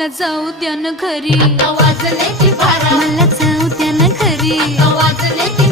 मला जाऊ द्या ना घरी, आता वाजले की बारा, मला जाऊ द्या ना घरी. आता वाजले की